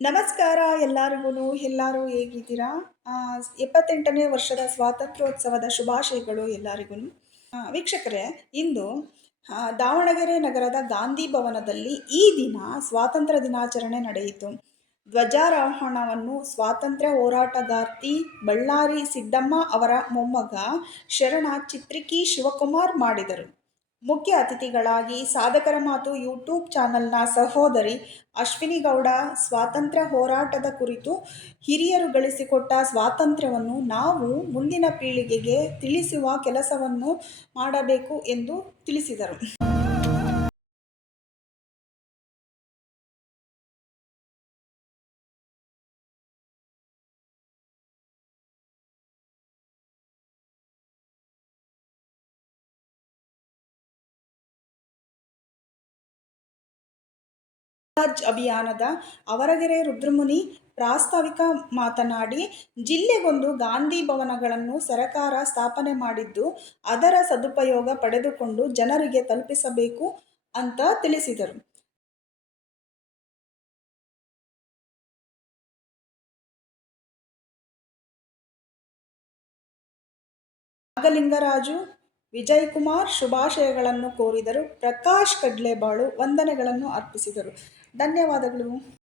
ನಮಸ್ಕಾರ ಎಲ್ಲರಿಗೂ ಎಲ್ಲರೂ ಹೇಗಿದ್ದೀರಾ? ಎಪ್ಪತ್ತೆಂಟನೇ ವರ್ಷದ ಸ್ವಾತಂತ್ರ್ಯೋತ್ಸವದ ಶುಭಾಶಯಗಳು ಎಲ್ಲರಿಗೂ ವೀಕ್ಷಕರೇ, ಇಂದು ದಾವಣಗೆರೆ ನಗರದ ಗಾಂಧಿ ಭವನದಲ್ಲಿ ಈ ದಿನ ಸ್ವಾತಂತ್ರ್ಯ ದಿನಾಚರಣೆ ನಡೆಯಿತು. ಧ್ವಜಾರೋಹಣವನ್ನು ಸ್ವಾತಂತ್ರ್ಯ ಹೋರಾಟಗಾರ್ತಿ ಬಳ್ಳಾರಿ ಸಿದ್ದಮ್ಮ ಅವರ ಮೊಮ್ಮಗ ಶರಣ ಚಿತ್ರಿಕಿ ಶಿವಕುಮಾರ್ ಮಾಡಿದರು. ಮುಖ್ಯ ಅತಿಥಿಗಳಾಗಿ ಸಾಧಕರ ಮಾತು ಯೂಟ್ಯೂಬ್ ಚಾನೆಲ್ನ ಸಹೋದರಿ ಅಶ್ವಿನಿ ಗೌಡ, ಸ್ವಾತಂತ್ರ್ಯ ಹೋರಾಟದ ಕುರಿತು ಹಿರಿಯರು ಗಳಿಸಿಕೊಟ್ಟ ಸ್ವಾತಂತ್ರ್ಯವನ್ನು ನಾವು ಮುಂದಿನ ಪೀಳಿಗೆಗೆ ತಿಳಿಸುವ ಕೆಲಸವನ್ನು ಮಾಡಬೇಕು ಎಂದು ತಿಳಿಸಿದರು. ಸ್ವರಾಜ್ ಅಭಿಯಾನದ ಅವರಗೆರೆ ರುದ್ರಮುನಿ ಪ್ರಾಸ್ತಾವಿಕ ಮಾತನಾಡಿ, ಜಿಲ್ಲೆಗೊಂದು ಗಾಂಧಿ ಭವನಗಳನ್ನು ಸರಕಾರ ಸ್ಥಾಪನೆ ಮಾಡಿದ್ದು, ಅದರ ಸದುಪಯೋಗ ಪಡೆದುಕೊಂಡು ಜನರಿಗೆ ತಲುಪಿಸಬೇಕು ಅಂತ ತಿಳಿಸಿದರು. ನಾಗಲಿಂಗರಾಜು ವಿಜಯಕುಮಾರ್ ಶುಭಾಶಯಗಳನ್ನು ಕೋರಿದರು. ಪ್ರಕಾಶ್ ಕಡ್ಲೆಬಾಳು ವಂದನೆಗಳನ್ನು ಅರ್ಪಿಸಿದರು. ಧನ್ಯವಾದಗಳು.